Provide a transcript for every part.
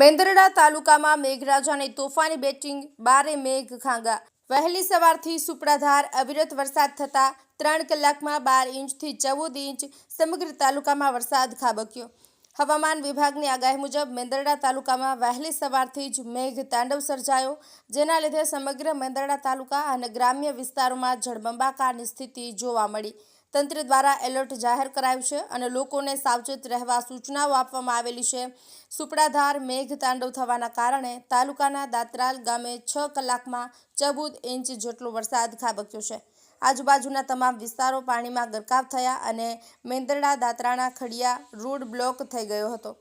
મેંદરડા તાલુકામાં મેઘરાજાની તોફાની બેટિંગ, બારે મેઘ ખાંગા. વહેલી સવારથી સુપડાધાર અવિરત વરસાદ થતાં ત્રણ કલાકમાં બાર ઇંચથી ચૌદ ઇંચ સમગ્ર તાલુકામાં વરસાદ ખાબક્યો. હવામાન વિભાગની આગાહી મુજબ મેંદરડા તાલુકામાં વહેલી સવારથી જ મેઘ તાંડવ સર્જાયો, જેના લીધે સમગ્ર મેંદરડા તાલુકા અને ગ્રામ્ય વિસ્તારોમાં જળબંબાકારની સ્થિતિ જોવા મળી. તંત્ર દ્વારા એલર્ટ જાહેર કરાયું છે અને લોકોને સાવચેત રહેવા સૂચનાઓ આપવામાં આવેલી છે. સુપડાધાર મેઘ તાંડવ થવાના કારણે તાલુકાના દાતરાલ ગામે છ કલાકમાં ચૌદ ઇંચ જેટલો વરસાદ ખાબક્યો છે. આજુબાજુના તમામ વિસ્તારો પાણીમાં ગરકાવ થયા અને મેંદરડા, દાતરાણા, ખડિયા રોડ બ્લોક થઈ ગયો હતો.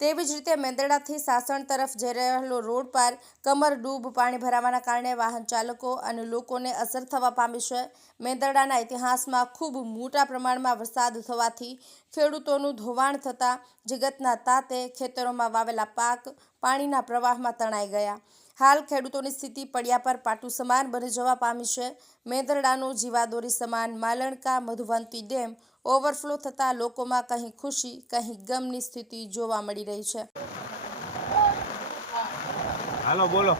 તેવી જ રીતે મેંદરડાથી સાસણ તરફ જઈ રહેલો રોડ પર કમર ડૂબ પાણી ભરાવાના કારણે વાહન ચાલકો અને લોકોને અસર થવા પામી છે. મેંદરડાના ઇતિહાસમાં ખૂબ મોટા પ્રમાણમાં વરસાદ થવાથી ખેડૂતોનું ધોવાણ થતાં જગતના તાતે ખેતરોમાં વાવેલા પાક પાણીના પ્રવાહમાં તણાઈ ગયા. હાલ ખેડૂતોની સ્થિતિ પડ્યા પર પાટું સમાન બની જવા પામી છે. મેંદરડાનું જીવાદોરી સમાન માલણકા મધુવંતી ડેમ ઓવરફ્લો થતાં લોકોમાં કંઈ ખુશી, કંઈ ગમની સ્થિતિ જોવા મળી રહી છે. હાલો, બોલો.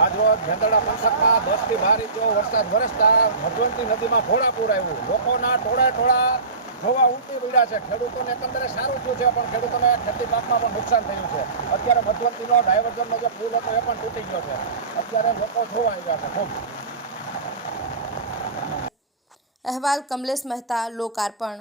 આજરોજ ભેંદડા પંથકમાં દસથી બાર ઇંચો વરસાદ વરસતા ભગવંતી નદીમાં ઘોડાપુર આવ્યું. લોકોના ટોળે ટોળા જોવા ઉમટી પડ્યા છે. ખેડૂતોને એકંદરે સારું થયું છે, પણ ખેડૂતોને ખેતી પાકમાં પણ નુકસાન થયું છે. અત્યારે મધવંતીનો ડાયવર્ઝનનો જે પુલ હતો, એ પણ તૂટી ગયો છે. અત્યારે લોકો જોવા આવ્યા છે. ખૂબ અહેવાલ કમલેશ મહેતા, લોકાર્પણ.